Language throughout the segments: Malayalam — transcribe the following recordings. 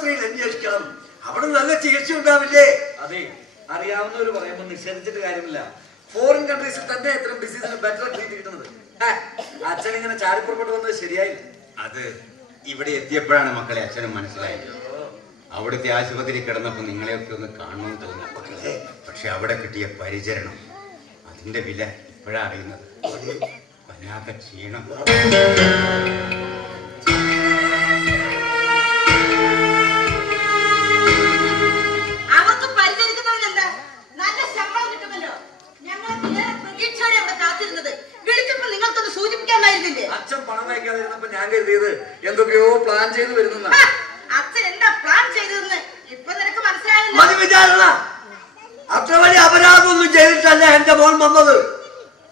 ഇവിടെ ആസ്പത്രിയിൽ അന്വേഷിക്കണം. അവിടെ നല്ല ചികിത്സ ഉണ്ടാവില്ലേ? അതെ. അറിയാവുന്നവർ പറയുമ്പോൾ നിഷേധിച്ചിട്ട് കാര്യമില്ല. ഫോറിൻ കൺട്രീസിൽ തന്നെ ഇത്തരം ഡിസീസിന് ബെറ്റർ ട്രീറ്റ് കിട്ടുന്നത്. അച്ഛൻ ഇങ്ങനെ ചാടിപ്പുറപ്പെട്ട് വന്നത് ശരിയായില്ല. അത് ഇവിടെ എത്തിയപ്പോഴാണ് മക്കളെ അച്ഛനും മനസ്സിലായത്. അവിടുത്തെ ആശുപത്രി കിടന്നപ്പോൾ നിങ്ങളെയൊക്കെ ഒന്ന് കാണണമെന്ന് തോന്നി മക്കളെ. പക്ഷെ അവിടെ കിട്ടിയ പരിചരണം അതിന്റെ വില ഇപ്പോഴാ അറിയുന്നത്. വല്ലാത്ത ക്ഷീണം. അച്ഛൻ പണം കഴിക്കാതെ ഇരുന്നപ്പോ ഞാൻ കരുതിയത് എന്തൊക്കെയോ പ്ലാൻ ചെയ്ത് വരുന്ന അച്ഛൻ എന്താ പ്ലാൻ ചെയ്തതെന്ന്? ഇപ്പൊ നിനക്ക് മനസ്സിലായല്ലോ. മതി വിചാരണ. അത്ര വലിയ അപരാധമൊന്നും ചെയ്തിട്ടല്ല എന്റെ മോൻ വന്നത്.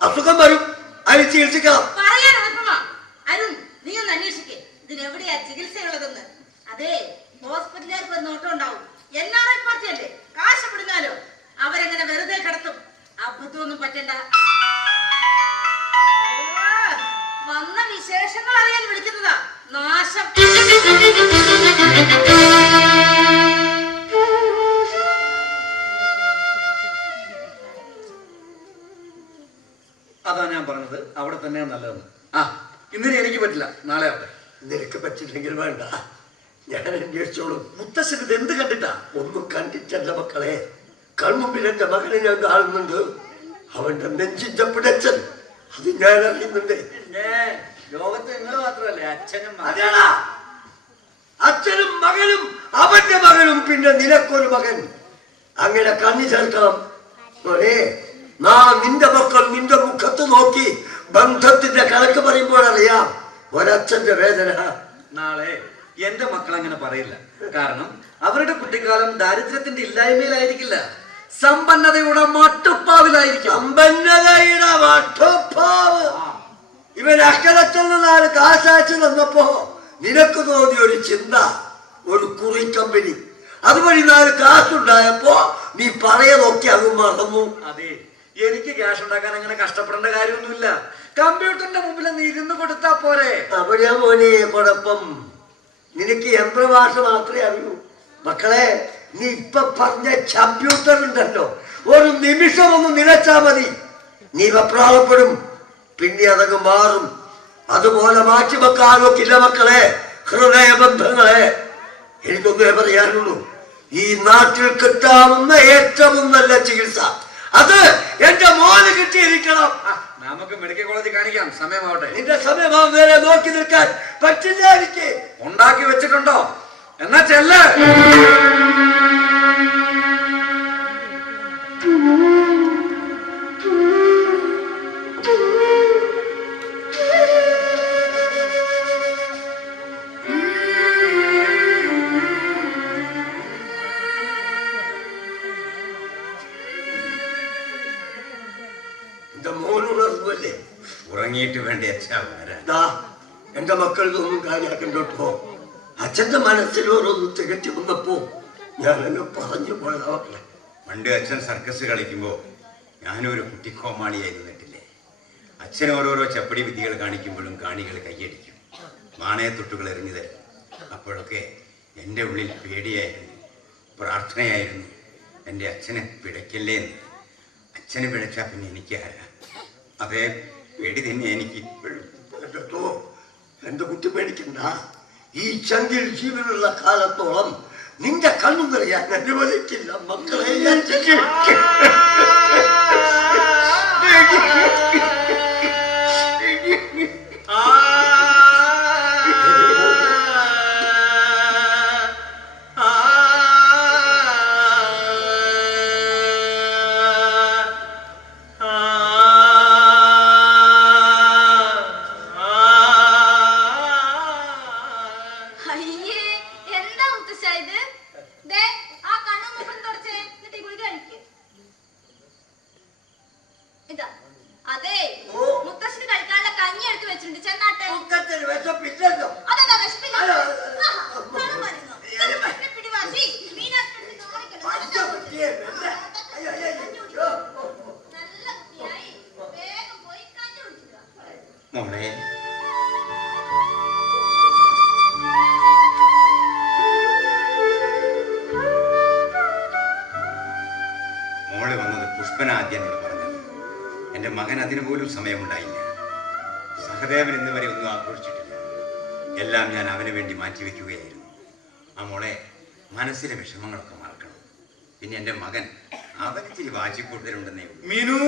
അസുഖം വരും. അതിന് ചികിത്സിക്കണം. പറയാൻ എളുപ്പമാ. അരുൺ നീ ഒന്ന് അന്വേഷിക്കേ. ഇതിനെവിടെയാ ചികിത്സയുള്ളതെന്ന്. അതെ ഹോസ്പിറ്റലുകാർക്ക് ഒരു നോട്ടം ഉണ്ടാവും. എൻ ആർ ഐ പാർട്ടി അല്ലേ കാശ് പിടുങ്ങാലോ അവരെങ്ങനെ വെറുതെ കിടത്തും? അബദ്ധമൊന്നും പറ്റണ്ട. വന്ന വിശേഷങ്ങൾ അറിയാൻ വിളിക്കുന്നതാ. നാശം. അതാ ഞാൻ പറഞ്ഞത്. അവിടെ തന്നെയാണ് നല്ലത് ആ ഇന്നിനി എനിക്ക് പറ്റില്ല. നാളെ അവിടെ നിനക്ക് പറ്റില്ലെങ്കിൽ വേണ്ട. ഞാൻ അന്വേഷിച്ചോളും. മുത്തശ്ശൻ ഇത് എന്ത് കണ്ടിട്ടാ? ഒന്നും കണ്ടിട്ടല്ല മക്കളെ. കൺമുമ്പിൽ എന്റെ മകനെ ഞാൻ കാണുന്നുണ്ട്. അവന്റെ നെഞ്ചിന്റെ പിടച്ചൻ ഞാൻ അറിയുന്നുണ്ട് പിന്നെ ലോകത്ത് നിങ്ങൾ മാത്രമല്ല അച്ഛനും മകനും. അച്ഛനും മകനും അവന്റെ മകനും പിന്നെ നിനക്കൊരു മകൻ. അങ്ങനെ കണ്ണി ചേർക്കണം. മോനെ നാ നിന്റെ മക്കൾ നിന്റെ മുഖത്ത് നോക്കി ബന്ധത്തിന്റെ കണക്ക് പറയുമ്പോഴറിയാം ഒരച്ഛന്റെ വേദന. നാളെ എന്റെ മക്കൾ അങ്ങനെ പറയില്ല. കാരണം അവരുടെ കുട്ടിക്കാലം ദാരിദ്ര്യത്തിന്റെ ഇല്ലായ്മയിലായിരിക്കില്ല. സമ്പന്നതയുടെ മട്ടുപ്പാവിലായിരിക്കും സമ്പന്നതയുടെ മട്ടുപ്പാവ്. ഇവൻ അക്കരത്തിൽ നിന്നാണ് കാശാച്ചു തന്നപ്പോ നിനക്ക് തോന്നിയ ഒരു ചിന്ത ഒരു കുറി കമ്പനി. അതുവഴി നാല് കാശുണ്ടായപ്പോ നീ പറയതൊക്കെ അത് മറന്നു. അതെ. എനിക്ക് ക്യാഷ് ഉണ്ടാക്കാൻ അങ്ങനെ കഷ്ടപ്പെടേണ്ട കാര്യമൊന്നുമില്ല. കമ്പ്യൂട്ടറിന്റെ മുമ്പിൽ നീ ഇരുന്ന് കൊടുത്താ പോരെ. അവിടെയാ മോനെ കുഴപ്പം. നിനക്ക് യന്ത്രഭാഷ മാത്രമേ അറിയൂ. മക്കളെ നീ ഇപ്പൊ പറഞ്ഞ കമ്പ്യൂട്ടർ ഉണ്ടല്ലോ ഒരു നിമിഷം ഒന്ന് നിലച്ചാ മതി. നീ വെപ്രാളപ്പെടും. പിന്നെ അതങ്ങ് മാറും. അതുപോലെ മാറ്റി വെക്കാനൊക്കില്ല മക്കളെ ഹൃദയബന്ധങ്ങളെ. എനിക്കൊന്നേ പറയാനുള്ളൂ. ഈ നാട്ടിൽ കിട്ടാവുന്ന ഏറ്റവും നല്ല ചികിത്സ. അത് എന്റെ മോന് കിട്ടിയിരിക്കണം. നമുക്ക് മെഡിക്കൽ കോളേജിൽ കാണിക്കാം. സമയമാവട്ടെ. നിന്റെ സമയമാവും നേരെ നോക്കി നിൽക്കാൻ പറ്റില്ല എനിക്ക്. ഉണ്ടാക്കി വെച്ചിട്ടുണ്ടോ? എന്നാ ചെല്ല്. ഉറങ്ങിയിട്ട് വേണ്ട അച്ഛാ വരാൻ. എന്റെ മക്കൾ ഇതൊന്നും കാര്യാക്കണ്ടോ അച്ഛന്റെ മനസ്സിൽ ഓരോന്ന് തികച്ചു വന്നപ്പോ ഞാനങ്ങ് പറഞ്ഞു പോയതാവട്ടെ പണ്ട് അച്ഛൻ സർക്കസ് കളിക്കുമ്പോൾ ഞാനൊരു കുട്ടിക്കോമാളിയായിരുന്നിട്ടില്ലേ അച്ഛൻ ഓരോരോ ചപ്പടി വിദ്യകൾ കാണിക്കുമ്പോഴും കാണികൾ കൈയടിക്കും. നാണയത്തൊട്ടുകൾ എറിഞ്ഞു തരും. അപ്പോഴൊക്കെ എന്റെ ഉള്ളിൽ പേടിയായിരുന്നു. പ്രാർത്ഥനയായിരുന്നു. എന്റെ അച്ഛനെ പിടയ്ക്കല്ലേ എന്ന്. അച്ഛനെ പിഴച്ചാൽ പിന്നെ എനിക്ക് ആരാ? അതേ പേടി തന്നെ എനിക്ക് ഇപ്പോഴും. എന്റെ കുട്ടി പേടിക്കണ്ട. ഈ ചങ്കിൽ ജീവനുള്ള കാലത്തോളം നിന്റെ കണ്ണു നിറയാൻ അനുവദിക്കില്ല മക്കളെ ഞാൻ വാശി കൂടുതലുണ്ടെന്നേ മീനു?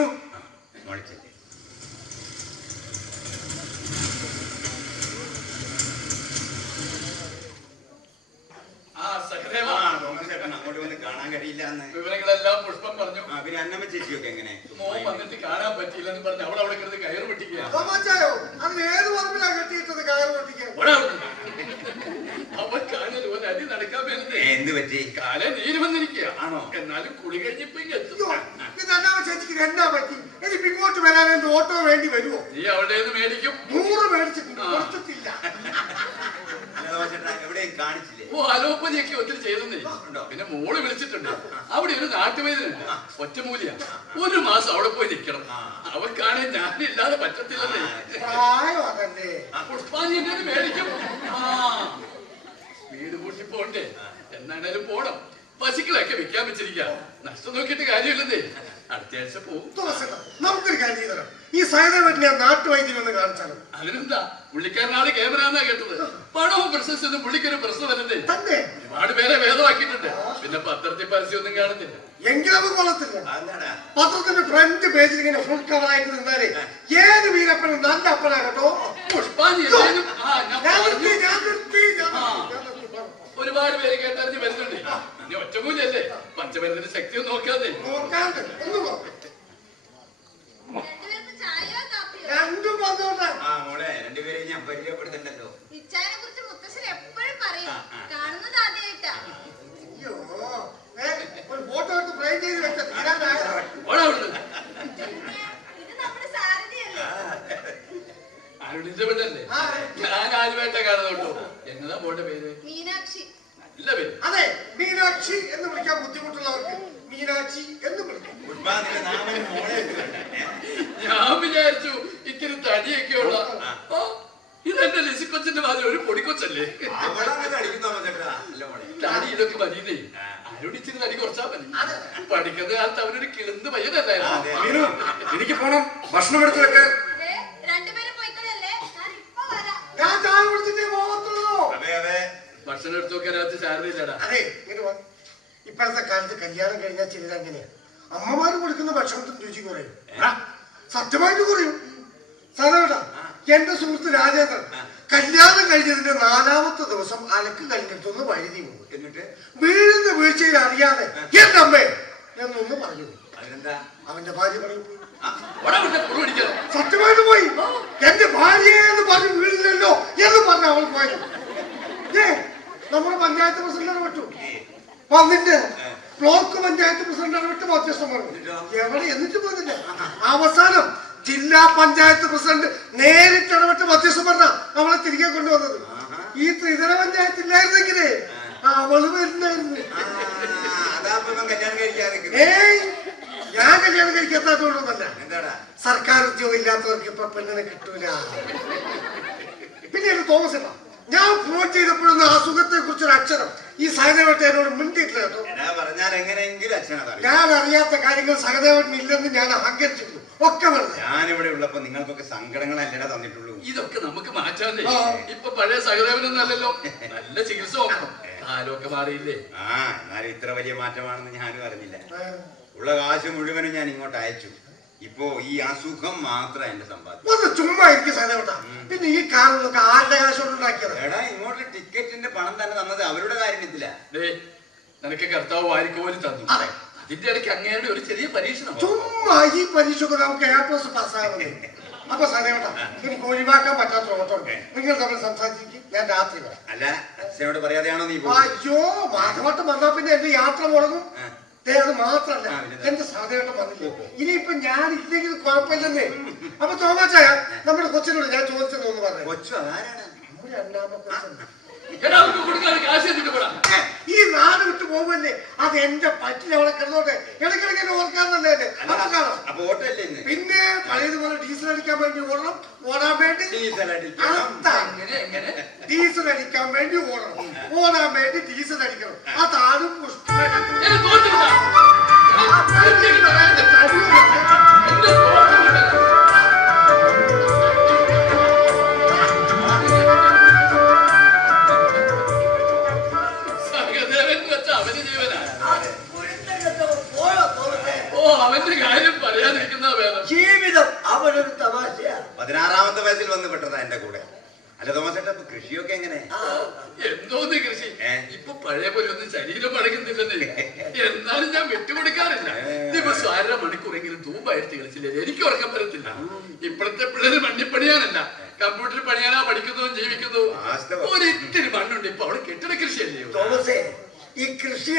അങ്ങോട്ട് വന്ന് കാണാൻ കഴിയില്ല എന്ന് വിവരങ്ങളെല്ലാം പുഷ്പം പറഞ്ഞു. ആ പിന്നെ അന്നമ്മ ചേച്ചിയൊക്കെ എങ്ങനെ? മോൻ വന്നിട്ട് കാണാൻ പറഞ്ഞു അവൾ അവിടെ കിടന്ന് കയറ് പൊട്ടിക്കുക. തോമാച്ചായോ അതിന് ഏത് പറമ്പിലാ കെട്ടിയിട്ടത് കയറ് പൊട്ടിക്കാൻ? അവൻ കാലിൽ ഒരു അടി നടക്കാൻ ഏ, വരുന്നേ എന്ത് പറ്റി? കാല നീര് വന്നിരിക്കുക. ആണോ? എന്നാലും കുളി കഴിഞ്ഞപ്പോ അയ്യോ ചേച്ചിക്ക് എന്നാ പറ്റി? എനിക്ക് ഇങ്ങോട്ട് വരാൻ എന്റെ ഓട്ടോ വേണ്ടി വരുമോ നീ അവിടെ നിന്ന് മേടിക്കും. നൂറ് മേടിച്ചിട്ടുണ്ട് കൊടുത്തിട്ടില്ല. എവിടെയും കാണിച്ചില്ലേ? ഓ അലോപ്പതിയൊക്കെ ഒത്തിരി ചെയ്തെന്നേ? പിന്നെ മോൾ വിളിച്ചിട്ടുണ്ട്. അവിടെ ഒരു നാട്ടുവൈദ്യനുണ്ട്. ഒറ്റമൂലിയ. ഒരു മാസം അവിടെ പോയി നിൽക്കണം അവർക്കാണെ ഞാനില്ലാതെ അതല്ലേ. പുഷ്പാഞ്ജലി മേടിക്കും. ആ. വീട് കൂട്ടി പോണ്ടേ എന്നാണേലും പോണം. പശുക്കളൊക്കെ വിൽക്കാൻ വെച്ചിരിക്കാം നഷ്ടം നോക്കിയിട്ട് കാര്യമില്ലെന്നേ. അടുത്ത ആഴ്ച പോകും നമുക്കൊരു കാര്യം ചെയ്തോ ഈ സഹദേവനെ നാട്ടുവൈദ്യനൊന്ന് കാണിച്ചാലോ? അതിനെന്താ? പുള്ളിക്കാരനാണ് ക്യാമറ എന്നാ കേട്ടത്. പണവും പ്രശ്നം ഒന്നും പുള്ളിക്കൊരു പ്രശ്നമല്ലേ തന്നെ. ഒരുപാട് പേരെ ഭേദമാക്കിയിട്ടുണ്ട്. പിന്നെ പത്രത്തിൽ പരസ്യം ഒന്നും കാണുന്നില്ല എങ്കിലും കൊള്ളത്തില്ല. പത്രത്തിന്റെ ഫ്രണ്ട് പേജിൽ ഇങ്ങനെ ഫുൾ കവർ ആയിട്ട് നിന്നാലേ ഏത് വീരപ്പനും നല്ല അപ്പനാകട്ടോ? പുഷ്പാഞ്ജലി. ഒരുപാട് പേര് കേട്ടറിഞ്ഞ് വരുന്നുണ്ട്. നീ പഞ്ചമരത്തിന്റെ പഞ്ചമരുന്നിന്റെ ശക്തി ഒന്നും നോക്കാതെ. ഒന്ന് നോക്ക്. രണ്ടും ആ മോളെ രണ്ടുപേരെയും ഞാൻ പരിചയപ്പെടുത്തണ്ടല്ലോ. കുറിച്ച് മുത്തശ്ശൻ എപ്പോഴും പറയും. കാണുന്നത് ആദ്യമായിട്ടാ അയ്യോ ഒരു ഫോട്ടോ എടുത്ത് ഫ്രെയിം ചെയ്ത് വെച്ച അരുണിന്റെ. ഞാൻ ആദ്യമായിട്ടാ കാണുന്നുണ്ടോ എന്നതാ മോളുടെ പേര്? മീനാക്ഷി. പേര് അതെ മീനാക്ഷി എന്ന് വിളിക്കാൻ ബുദ്ധിമുട്ടുള്ളവർക്ക് മീനാക്ഷി എന്ന് വിളിക്കും. ഞാൻ വിചാരിച്ചു ഇത്തിരി തടിയൊക്കെ ഉള്ള ഇതെന്റെ ലിസിക്കൊച്ചിന്റെ മാതിരി ഒരു പൊടിക്കൊച്ചല്ലേ? തടി ഇതൊക്കെ മതിയേ അരുണിച്ചിരി തടി കുറച്ചാ മതി. പഠിക്കുന്ന കാലത്ത് അവരൊരു കിളുന്ന് പയ്യനല്ലായിരുന്നു. എനിക്ക് പോണം. ഭക്ഷണം എടുത്തു വെക്ക് ദേ, രണ്ടുപേരും പോയിക്കളല്ലേ ഞാൻ ഇപ്പൊ വരാം ഞാൻ ചായ കുടിച്ചിട്ടേ പോകത്തുള്ളൂ അതെ അതെ അതെ ഇങ്ങനെ വാ. ഇപ്പോഴത്തെ കാലത്ത് കല്യാണം കഴിഞ്ഞാൽ ചിലത് അങ്ങനെയാ. അമ്മമാര് കൊടുക്കുന്ന ഭക്ഷണത്തിന് രുചി കുറയും. സത്യമായിട്ട് കുറയും. സാധാരണ എന്റെ സുഹൃത്ത് രാജേന്ദ്രൻ കല്യാണം കഴിഞ്ഞതിന്റെ നാലാമത്തെ ദിവസം അലക്ക് കഴിഞ്ഞിട്ടൊന്ന് വഴുതി പോകും. എന്നിട്ട് വീഴുന്ന വീഴ്ചയിൽ അറിയാതെ എന്റെ അമ്മേ എന്നൊന്ന് പറഞ്ഞു അതിനെന്താ? അവന്റെ ഭാര്യ പറയും വിട്ട പിടിക്കണം സത്യമായിട്ട് പോയി. എന്റെ ഭാര്യയെ എന്ന് പറഞ്ഞ് വീഴില്ലല്ലോ എന്ന് പറഞ്ഞ അവൾ പോയി. ഏ നമ്മുടെ പഞ്ചായത്ത് പ്രസിഡന്റ് ഇടപെട്ടു വന്നിട്ട് ബ്ലോക്ക് പഞ്ചായത്ത് പ്രസിഡന്റ് ഇടപെട്ട് മധ്യസ്ഥം പറഞ്ഞു. എവിടെ? എന്നിട്ട് പോയില്ല അവസാനം ജില്ലാ പഞ്ചായത്ത് പ്രസിഡന്റ് നേരിട്ട് ഇടപെട്ട് മധ്യസ്ഥം പറഞ്ഞ അവളെ തിരികെ കൊണ്ടുവന്നത്. ഈ ത്രിതല പഞ്ചായത്ത് ഇല്ലായിരുന്നെങ്കിലേ അവൾ വരുന്നായിരുന്നു. ഏയ്! ഞാൻ കല്യാണം കഴിക്കാത്തതുകൊണ്ടൊന്നല്ല സർക്കാർ ഉദ്യോഗം ഇല്ലാത്തവർക്ക് ഇപ്പൊ പെണ്ണിനെ കിട്ടൂല. പിന്നെ തോമസ് ഏട്ടാ, ഞാൻ ഫോൺ ചെയ്തപ്പോഴൊന്നും സുഖത്തെ കുറിച്ച് ഒരു അക്ഷരം ഈ സഹദേവട്ടെ എന്നോട് മിണ്ടിയിട്ടില്ല കേട്ടോ. എടാ പറഞ്ഞാൽ എങ്ങനെയെങ്കിലും ഞാൻ അറിയാത്ത കാര്യങ്ങൾ സഹദേവൻ ഇല്ലെന്ന് ഞാൻ ആഗ്രഹിച്ചിട്ടു ഒക്കെ വെറുതെ. ഞാനിവിടെ ഉള്ളപ്പോ നിങ്ങൾക്കൊക്കെ സങ്കടങ്ങളല്ലേ തന്നിട്ടുള്ളൂ? ഇതൊക്കെ നമുക്ക് മാറ്റാൻ ആ. ഇപ്പൊ പഴയ സഹദേവനൊന്നും അല്ലല്ലോ നല്ല ചികിത്സ ആരോഗ്യ മാറിയില്ലേ? ആ എന്നാലും ഇത്ര വലിയ മാറ്റമാണെന്ന് ഞാനും അറിഞ്ഞില്ല. ഉള്ള കാശ് മുഴുവനും ഞാൻ ഇങ്ങോട്ട് അയച്ചു. ഇപ്പോ ഈ അസുഖം മാത്രം എന്റെ സമ്പാദ്യം ഒന്ന് ചുമ്മാ എനിക്ക് പിന്നെ ഈ കാണുന്നതൊക്കെ ആരുടെ കാശോട് ഉണ്ടാക്കിയത്? എടാ ഇങ്ങോട്ട് ടിക്കറ്റിന്റെ പണം തന്നെ തന്നത് അവരുടെ കാര്യം ദേ നിനക്ക് കർത്താവ് വാരിക്കോലി തന്നു. അതെ. അതിന്റെ ഇടയ്ക്ക് അങ്ങേരുടെ ഒരു ചെറിയ പരീക്ഷണം ചുമ്മാ ഈ പരീക്ഷ നമുക്ക് എയർ പ്ലസ് പാസ്സാകുന്നത് അപ്പൊ എനിക്ക് ഒഴിവാക്കാൻ പറ്റാത്ത ഓട്ടോട്ടെ നിങ്ങൾ തമ്മിൽ സംസാരിച്ചിരിക്കും. ഞാൻ രാത്രി വരാം. അല്ല അച്ഛനോട് പറയാതെയാണോ നീ അയ്യോ മാധവട്ടം വന്നാ പിന്നെ എന്റെ യാത്ര മുടങ്ങും. അത് മാത്രല്ല. എന്റെ സാധ്യത വന്നില്ലേ? ഇനിയിപ്പൊ ഞാൻ ഇല്ലെങ്കിൽ കുഴപ്പമില്ലെന്നേ. അപ്പൊ തോമാച്ചായ നമ്മുടെ കൊച്ചിനോട് ഞാൻ ചോദിച്ചത് ഒന്ന് പറഞ്ഞു. കൊച്ചു ആരാണ്? നമ്മുടെ അണ്ണാമ്മ ഈ നാട് വിട്ടു പോകുമല്ലേ അത് എന്റെ പറ്റില്ല അവളെ കിടന്നോട്ടെ? ഇടയ്ക്കിടയ്ക്ക് എന്നെ ഓർക്കാന്നല്ലേ അപ്പൊ ഇന്ന്? പിന്നെ പഴയതുപോലെ ഡീസൽ അടിക്കാൻ വേണ്ടി ഓടണം ഓടാൻ വേണ്ടി ഡീസൽ അടിക്കാൻ വേണ്ടി ഓടണം. ഓടാൻ വേണ്ടി ഡീസൽ അടിക്കണം. അതാണ് പുഷ്പ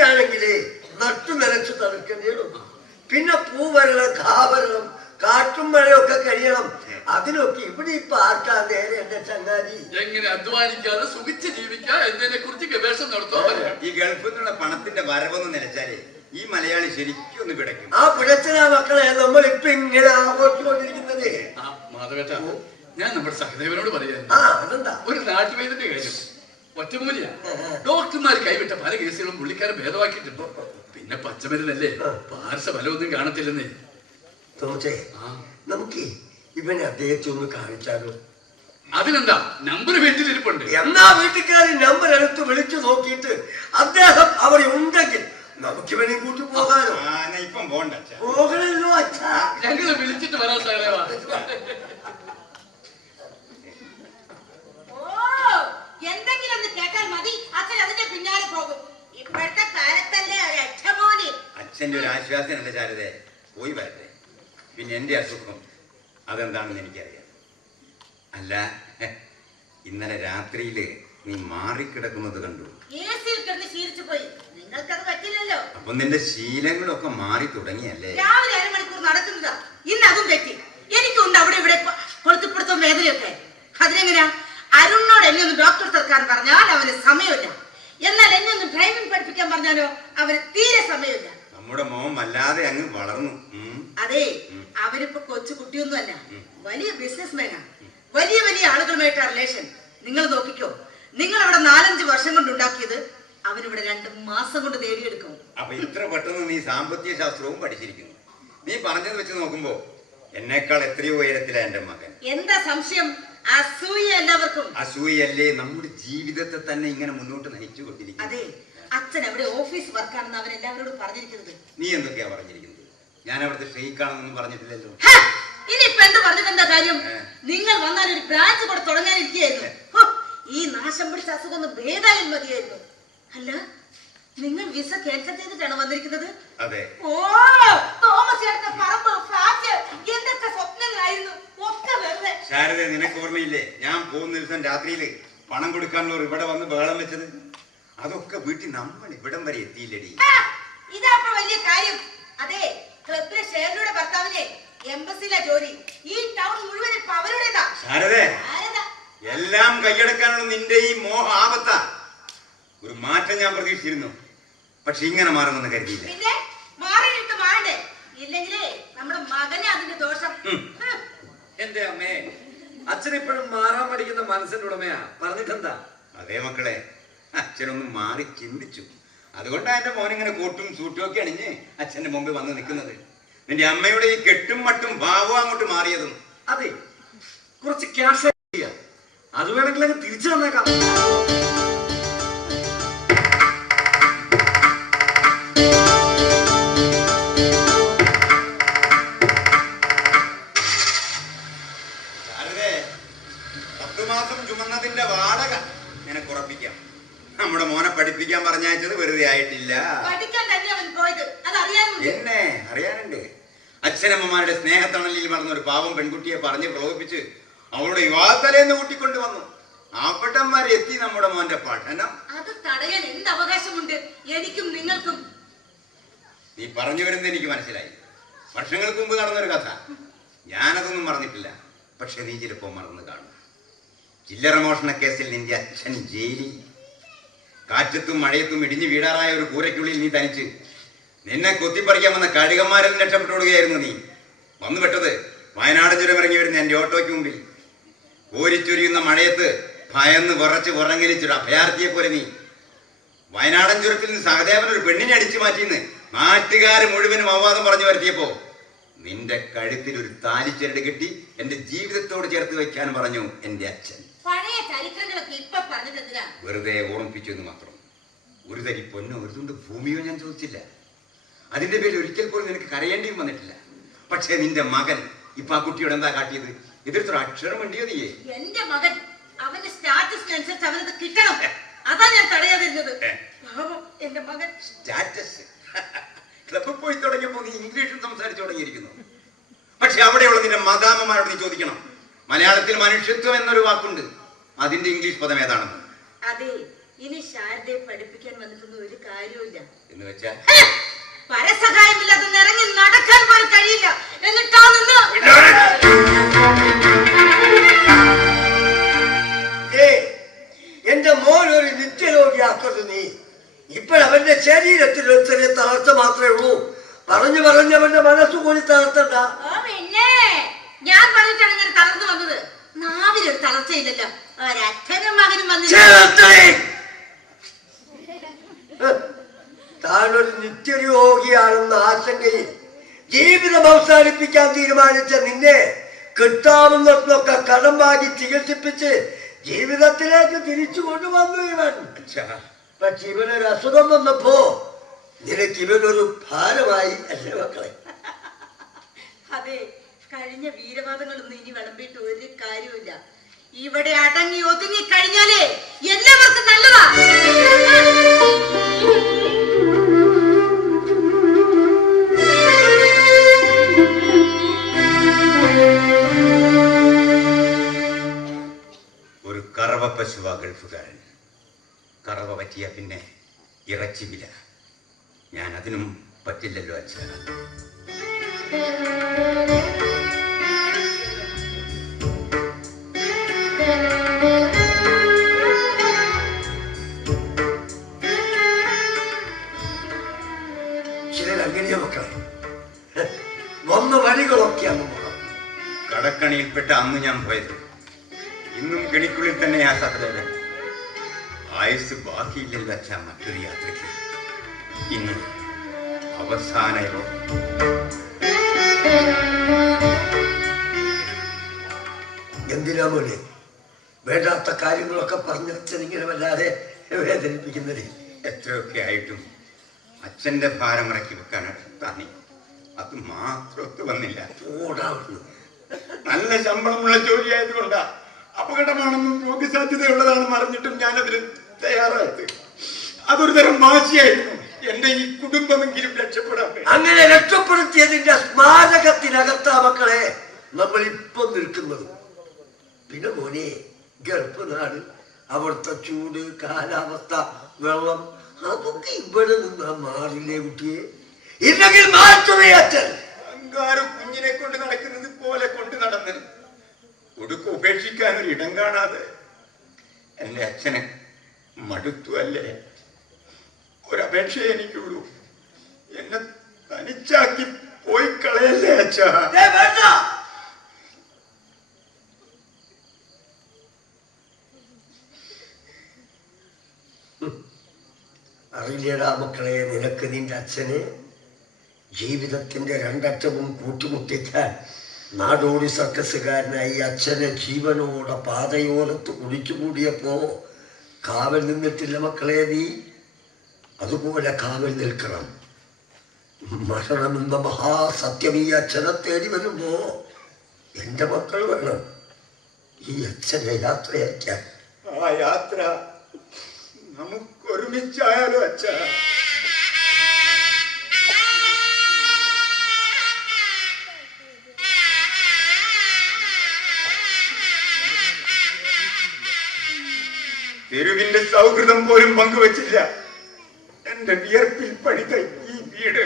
കൃഷിയാണെങ്കിൽ നട്ടു നിലച്ച് തടുക്കേണ്ടിയിടും പിന്നെ പൂവരണം കാവരണം കാറ്റും മഴയൊക്കെ കഴിയണം. അതിനൊക്കെ ഇവിടെ ഇപ്പൊ ആർക്കാ നേരെ എന്റെ ചങ്ങാതി? എങ്ങനെ അധ്വാനിക്കാതെ സുഖിച്ച് ജീവിക്കാം എന്നതിനെ കുറിച്ച് ഗവേഷണം നടത്തോ പറയാം ഈ ഗൾഫിൽ നിന്നുള്ള പണത്തിന്റെ വരവൊന്ന് നിലച്ചാലേ ഈ മലയാളി ശരിക്കും ഒന്ന് കിടക്കും. ആ പിഴച്ചനാ മക്കളെ നമ്മൾ ഇപ്പൊ ഇങ്ങനെ ആഘോഷിച്ചുകൊണ്ടിരിക്കുന്നത്. മാധവേട്ട ഞാൻ നമ്മുടെ സഹദേവനോട് പറയാൻ അതെന്താ? ഒരു നാട്ടുവൈദ്യന്റെ കാര്യം. ഒറ്റമൂലിയ ഡോക്ടർമാർ കൈവിട്ട പല കേസുകളും പുള്ളിക്കാരൻ ഭേദമാക്കിയിട്ടുണ്ട് പിന്നെ പച്ചമരുന്നല്ലേ? പാർശ്വഫലമൊന്നും കാണത്തില്ലെന്നേ. തോമസേ ആ. നമുക്ക് ഇവനെ അദ്ദേഹത്തെ ഒന്ന് കാണിച്ചാലോ? അതിനെന്താ? നമ്പർ വീട്ടിലിരിപ്പുണ്ട് എന്നാ വീട്ടുകാരൻ നമ്പർ എടുത്ത് വിളിച്ചു നോക്കിയിട്ട് അദ്ദേഹം അവിടെ ഉണ്ടെങ്കിൽ നമുക്ക് ഇവനെ കൂട്ടി പോകാനോ ഇപ്പം പോണ്ട അച്ഛാ. പോകണല്ലോ അച്ഛാ. ഞങ്ങൾ വിളിച്ചിട്ട് വരാൻ സഹദേവ ഓ എന്തെങ്കിലും ഒന്ന് കേട്ടാൽ മതി. അച്ഛൻ അതിന്റെ പിന്നാലെ പോകും. ഇപ്പോഴത്തെ കാലത്തല്ലേ അച്ഛന്റെ ഒരു ആശ്വാസനല്ല ശാരദേ. പോയി വരട്ടെ. പിന്നെ എന്റെ അസുഖം അതെന്താണെന്ന് എനിക്കറിയാം. അല്ല ഇന്നലെ രാത്രിയിൽ നീ മാറിക്കിടക്കുന്നത് കണ്ടു. ശീലിച്ചു പോയി. നിങ്ങൾക്കത് പറ്റില്ലല്ലോ. അപ്പൊ നിന്റെ ശീലങ്ങളൊക്കെ മാറി തുടങ്ങിയല്ലേ? രാവിലെ അരമണിക്കൂർ നടക്കുന്നതാ. ഇന്ന് അതും തെറ്റി എനിക്കുണ്ട് അവിടെ ഇവിടെ കൊ- കൊളുത്തിപ്പിടുത്തവും വേദനയൊക്കെ അതിനെങ്ങനെയാ അരുണിനോട് എന്നെ ഒന്ന് ഡോക്ടർ തീർക്കാൻ പറഞ്ഞാൽ അവന് സമയമില്ല എന്നാൽ എന്നെ ഒന്ന് ഡ്രൈവിംഗ് പഠിപ്പിക്കാൻ പറഞ്ഞാലോ അവന് തീരെ സമയമില്ല നമ്മുടെ മോൻ വല്ലാതെ അങ്ങ് വളർന്നു ഉം. അതെ അവനിപ്പോ കൊച്ചു കുട്ടിയൊന്നുമല്ല വലിയ ബിസിനസ്മാനാ വലിയ വലിയ റിലേഷൻ നിങ്ങൾ നോക്കിക്കോ. നിങ്ങൾ അവിടെ നാലഞ്ച് വർഷം കൊണ്ട് ഉണ്ടാക്കിയത് അവനിവിടെ രണ്ട് മാസം കൊണ്ട് നേടിയെടുക്കും. അപ്പൊ ഇത്ര പെട്ടെന്ന് നീ സാമ്പത്തിക ശാസ്ത്രവും പഠിച്ചിരിക്കുന്നു. നീ പറഞ്ഞത് വെച്ച് നോക്കുമ്പോ എന്നെക്കാൾ എത്രയോ ഉയരത്തിലാ എന്റെ മകൻ. എന്താ സംശയം? അസൂയ എല്ലാവർക്കും. അസൂയല്ലേ നമ്മുടെ ജീവിതത്തെ തന്നെ ഇങ്ങനെ മുന്നോട്ട് നയിച്ചു കൊണ്ടിരിക്കും അതെ. അച്ഛൻ അവിടെ ഓഫീസ് വർക്കാണെന്ന് അവൻ എല്ലാവരോടും പറഞ്ഞിരിക്കുന്നത്. നീ എന്തൊക്കെയാ പറഞ്ഞിരിക്കുന്നത്? ഞാൻ അവിടുത്തെ ഷെയ്ക്കാണെന്നൊന്നും പറഞ്ഞിട്ടില്ലല്ലോ! ഇനിയിപ്പൊ എന്ത് പറഞ്ഞിട്ട് എന്താ കാര്യം? നിങ്ങൾ വന്നാൽ ഒരു ബ്രാഞ്ച് കൂടെ തുടങ്ങാനിരിക്കുകയായിരുന്നു! ഈ നാശം പിടിച്ച അസുഖം ഒന്ന് ഭേദായാലും മതിയായിരുന്നു. അല്ല നിങ്ങൾ വിസ ക്യാൻസൽ ചെയ്തിട്ടാണ് വന്നിരിക്കുന്നത്? അതെ. ഓ തോമസ് ചേട്ടന്റെ പറമ്പ് ഫ്ലാറ്റ് എന്തൊക്കെ സ്വപ്നങ്ങളായിരുന്നു. ഒക്കെ വെറുതെ. ശാരദ നിനക്ക് ഓർമ്മയില്ലേ? ഞാൻ പോകുന്ന ദിവസം രാത്രിയിൽ പണം കൊടുക്കാനുള്ളവർ ഇവിടെ വന്ന് ബഹളം വെച്ചത്? അതൊക്കെ വീട്ടിൽ നമ്മൾ ഇവിടം വരെ എത്തിയില്ലടി. ഇതാ വലിയ കാര്യം. അതെ ക്ലബിലെ ഷെയറിലൂടെ ഭർത്താവിനെ എംബസിയിലെ ജോലി. ഈ ടൗൺ മുഴുവൻ ഇപ്പൊ അവരുടേതാ. ശാരദേ ആരതാ എല്ലാം കൈയടക്കാനുള്ള നിന്റെ ഈ മോഹ ആപത്ത. ഒരു മാറ്റം ഞാൻ പ്രതീക്ഷിച്ചിരുന്നു. പക്ഷെ ഇങ്ങനെ മാറുമെന്ന് കരുതിയില്ല. പിന്നെ മാറണ്ടേ? ഇല്ലെങ്കിലേ നമ്മുടെ മകനെ അതിന്റെ ദോഷം. എന്റെ അമ്മേ? അച്ഛൻ ഇപ്പോഴും മാറാൻ പഠിക്കുന്ന മനസ്സിന്റെ ഉടമയാ പറഞ്ഞിട്ടെന്താ? അതേ മക്കളെ അച്ഛനൊന്ന് മാറി ചിന്തിച്ചു. അതുകൊണ്ടാണ് എന്റെ മോനിങ്ങനെ കോട്ടും സൂട്ടും ഒക്കെ അണിഞ്ഞ് അച്ഛന്റെ മുമ്പിൽ വന്ന് നിൽക്കുന്നത്. നിന്റെ അമ്മയുടെ ഈ കെട്ടും മട്ടും ഭാവവും അങ്ങോട്ട് മാറിയതും. അതെ കുറച്ച് ക്യാഷ് അത് വേണമെങ്കിൽ അങ്ങ് തിരിച്ചു തന്നേക്കാം. ചുമന്നതിന്റെ വാടക നിനക്ക് ഉറപ്പിക്കാം. നമ്മുടെ മോനെ പഠിപ്പിക്കാൻ പറഞ്ഞയച്ചത് വെറുതെ ആയിട്ടില്ല. പഠിക്കാൻ തന്നെ അവൻ പോയത്. അത് അറിയാനുണ്ട്. എന്നെ? അറിയാനുണ്ട്. അച്ഛനമ്മമാരുടെ സ്നേഹത്തണലിൽ മറന്ന ഒരു പാവം പെൺകുട്ടിയെ പറഞ്ഞ് പ്രലോഭിപ്പിച്ച് അവളുടെ യുവാത്തലേന്ന് കൂട്ടിക്കൊണ്ടു വന്നു. ആപ്പട്ടന്മാർ എത്തി നമ്മുടെ മോന്റെ പഠനം. അത് തടയാൻ എന്ത് അവകാശമുണ്ട്? എനിക്കും നിങ്ങൾക്കും. നീ പറഞ്ഞു വരുന്നത് എനിക്ക് മനസ്സിലായി. വർഷങ്ങൾക്ക് മുമ്പ് നടന്നൊരു കഥ. ഞാനതൊന്നും മറന്നിട്ടില്ല. പക്ഷെ നീ ചിലപ്പോ മറന്നു കാണും. ചില്ലറ മോഷണ കേസിൽ നിന്റെ അച്ഛൻ ജയിലിൽ കാറ്റത്തും മഴയത്തും ഇടിഞ്ഞു വീടാറായ ഒരു കൂരയ്ക്കുള്ളിൽ നീ തനിച്ച്. നിന്നെ കൊത്തിപ്പറിക്കാൻ വന്ന കഴുകന്മാരിൽ രക്ഷപ്പെട്ടുകൊടുകയായിരുന്നു നീ. വന്നു പെട്ടത് വയനാട് ചുരം ഇറങ്ങി വരുന്ന എന്റെ ഓട്ടോയ്ക്ക് മുമ്പിൽ. കോരിച്ചൊരിയുന്ന മഴയത്ത് ഭയന്ന് വിറച്ച് വിറങ്ങലിച്ചൊരു അഭയാർത്ഥിയെ പോലെ നീ. വയനാടൻ ചുരത്തിൽ നിന്ന് സഹദേവൻ ഒരു പെണ്ണിനെ അടിച്ചു മാറ്റിയെന്ന് നാട്ടുകാർ മുഴുവനും അവവാദം പറഞ്ഞു വരുത്തിയപ്പോ നിന്റെ കഴുത്തിൽ ഒരു താലിച്ചരട് കെട്ടി എന്റെ ജീവിതത്തോട് ചേർത്ത് വെക്കാൻ പറഞ്ഞു എന്റെ അച്ഛൻ. പഴയ ചരിത്രങ്ങളൊക്കെ ഇപ്പൊ പറഞ്ഞതെന്തിനാ വെറുതെ ഓർമ്മിപ്പിച്ചു എന്ന് മാത്രം. ഒരു തരി പൊന്നോ ഒരു തുണ്ട് ഭൂമിയോ ഞാൻ ചോദിച്ചില്ല. അതിന്റെ പേരിൽ ഒരിക്കൽ പോലും നിനക്ക് കരയേണ്ടിയും വന്നിട്ടില്ല. പക്ഷേ നിന്റെ മകൻ ഇപ്പൊ ആ കുട്ടിയോട് എന്താ കാട്ടിയത്? ഇതൊരു അക്ഷരം വേണ്ടിയോ നീയേ? എന്റെ മകൻ അവന്റെ സ്റ്റാറ്റസിനനുസരിച്ച് അവനത് കിട്ടണം. അതാ ഞാൻ തടയാതിരുന്നത് എന്റെ മകൻ. സ്റ്റാറ്റസ്? ക്ലബിൽ പോയി തുടങ്ങിയപ്പോ നീ ഇംഗ്ലീഷിൽ സംസാരിച്ചു തുടങ്ങിയിരിക്കുന്നു. പക്ഷെ അവിടെയുള്ള നിന്റെ മാതാമ്മമാരോട് നീ ചോദിക്കണം. മലയാളത്തിൽ മനുഷ്യത്വം എന്നൊരു വാക്കുണ്ട്. അതിന്റെ ഇംഗ്ലീഷ് പദം ഏതാണ് അതെ ഇനി ശാരദയെ പഠിപ്പിക്കാൻ വന്നിട്ടൊന്നും ഒരു കാര്യമില്ല എന്ന് വെച്ചാൽ പരസഹായമില്ലാതെ നിറങ്ങി നടക്കാൻ പോലും കഴിയില്ല. എന്നിട്ടാ നിന്ന്? എന്റെ മോൻ ഒരു നിത്യരോഗിയാക്കരുത് നീ. ഇപ്പോഴവന്റെ ശരീരത്തിൽ ഒരു ചെറിയ തളർച്ച മാത്രമേ ഉള്ളൂ. പറഞ്ഞു പറഞ്ഞവന്റെ മനസ്സ് കൂടി തളർത്തണ്ട. ഞാൻ പറഞ്ഞിട്ടാണ് ഇങ്ങനെ തളർന്നു വന്നത്. നാവിലൊരു തളർച്ചയില്ലല്ലോ. ഒരച്ഛനും മകനും വന്നില്ല ചേർത്തേ. താനൊരു നിത്യരോഗിയാണെന്ന ആശങ്കയിൽ ജീവിതം അവസാനിപ്പിക്കാൻ തീരുമാനിച്ച നിന്നെ കിട്ടാവുന്നതൊക്കെ കടം വാങ്ങി ചികിത്സിപ്പിച്ച് ജീവിതത്തിലേക്ക് തിരിച്ചു കൊണ്ടുവന്നു ഇവൻ. അച്ഛാ, പക്ഷെ ഇവനൊരു അസുഖം വന്നപ്പോ നിനക്ക് ഇവനൊരു ഭാരമായി അല്ലേ മക്കളെ? അതെ. കഴിഞ്ഞ വീരവാദങ്ങളൊന്നും ഇനി വിളമ്പിയിട്ട് ഒരു കാര്യമില്ല ഇവിടെ അടങ്ങി ഒതുങ്ങി കഴിഞ്ഞാലേ എല്ലാവർക്കും നല്ലതാ. ഒരു കറവ പറ്റിയ പിന്നെ ഇറച്ചി വില. ഞാൻ അതിനും പറ്റില്ലല്ലോ അച്ഛ. കടക്കണിയിൽപ്പെട്ട അന്ന് ഞാൻ പോയത്. ഇന്നും കെണിക്കുള്ളിൽ തന്നെ ആ സഹദേവൻ ആയുസ് ബാക്കിയില്ലല്ലോ അച്ഛ മറ്റൊരു യാത്രയ്ക്ക്. ഇന്ന് അവസാന എന്തിനാ മോനെ? വേണ്ടാത്ത കാര്യങ്ങളൊക്കെ പറഞ്ഞിങ്ങനെ വല്ലാതെ വേദനിപ്പിക്കുന്നത് എത്രയൊക്കെ ആയിട്ടും അച്ഛന്റെ ഭാരം ഇറക്കി വെക്കാനായിട്ട് തന്നെ അത് മാത്രം ഒത്തു വന്നില്ല. ഓടാവുന്നു നല്ല ശമ്പളമുള്ള ജോലി ആയതുകൊണ്ടാ അപകടമാണെന്നും രോഗസാധ്യതയുള്ളതാണെന്ന് അറിഞ്ഞിട്ടും അതിന് തയ്യാറായത്. അതൊരു തരം വാശിയായിരുന്നു. എന്റെ ഈ കുടുംബമെങ്കിലും രക്ഷപ്പെടാൻ. അങ്ങനെ രക്ഷപ്പെടുത്തിയതിന്റെ സ്മാരകത്തിനകത്താ മക്കളെ നമ്മൾ ഇപ്പൊ നിൽക്കുന്നത്. പിന്നെ മോനെ ഗൾഫ് നാട് അവിടുത്തെ ചൂട് കാലാവസ്ഥ വെള്ളം അതൊക്കെ ഇവിടെ നിന്നാ മാറില്ലേ കുട്ടിയെ? ഇല്ലെങ്കിൽ മാറ്റുമേ അങ്കാരം കുഞ്ഞിനെ കൊണ്ട് നടക്കുന്നത് പോലെ നടന്ന് ഒടുക്ക ഉപേക്ഷിക്കാൻ ഒരു ഇടം കാണാതെ. എന്റെ അച്ഛനെ മടുത്തു അല്ലേ ഒരപേക്ഷ എനിക്കുള്ളൂ. എന്നെ തനിച്ചാക്കി പോയി കളയല്ലേ അച്ഛാ അറിയില്ലടാ മക്കളെ നിനക്ക് നിന്റെ അച്ഛനെ ജീവിതത്തിന്റെ രണ്ടറ്റവും കൂട്ടിമുട്ടിക്കാൻ നാടോടി സർക്കസുകാരനായി അച്ഛനെ ജീവനോടെ പാതയോരത്ത് കുടിച്ചുകൂടിയപ്പോ കാവൽ നിന്നിട്ടില്ല മക്കളെ നീ? അതുപോലെ കാവൽ നിൽക്കണം. മരണമെന്ന മഹാസത്യം ഈ അച്ഛനെ തേടി വരുമ്പോ എന്റെ മക്കൾ വേണം. ഈ അച്ഛനെ യാത്രയാക്കാൻ ആ യാത്ര നമുക്ക് ഒരുമിച്ചായാലും അച്ഛാ. തെരുവിന്റെ സൗഹൃദം പോലും പങ്കുവച്ചില്ല. എന്റെ വിയർപ്പിൽ പണിത ഈ വീട്.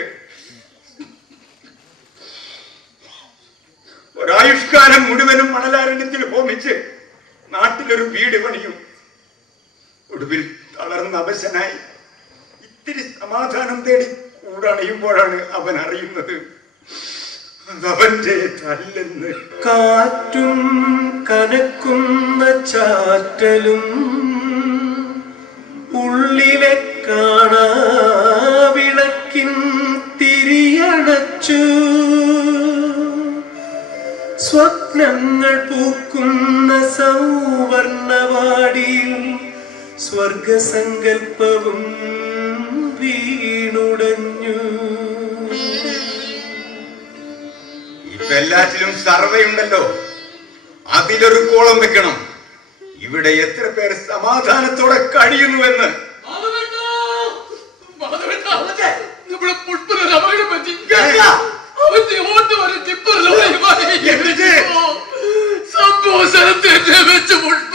ഒരായുഷ്കാലം മുഴുവനും മണലാരണ്യത്തിൽ ഹോമിച്ച് നാട്ടിലൊരു വീട് പണിയും. ഒടുവിൽ തളർന്ന അവശനായി ഇത്തിരി സമാധാനം തേടി കൂടണയുമ്പോഴാണ് അവൻ അറിയുന്നത്. അതവന്റെ തല്ലെന്ന്. കാറ്റും കനക്കുന്ന ചാറ്റലും സ്വപ്നങ്ങൾ പൂക്കുന്ന സൗവർണവാടിയിൽ സ്വർഗസങ്കൽപ്പവും വീണുടഞ്ഞു. ഇപ്പൊ എല്ലാറ്റിലും സർവേ ഉണ്ടല്ലോ അതിലൊരു കോളം വെക്കണം. ഇവിടെ എത്ര പേർ സമാധാനത്തോടെ കഴിയുന്നുവെന്ന്. മാധവേട്ടാ! മാധവേട്ടാ! அவத்தி மூட்டு ஒரு டிப்பர்ல எனக்கு சம்பவம் சரத்து வெச்சு முட்ப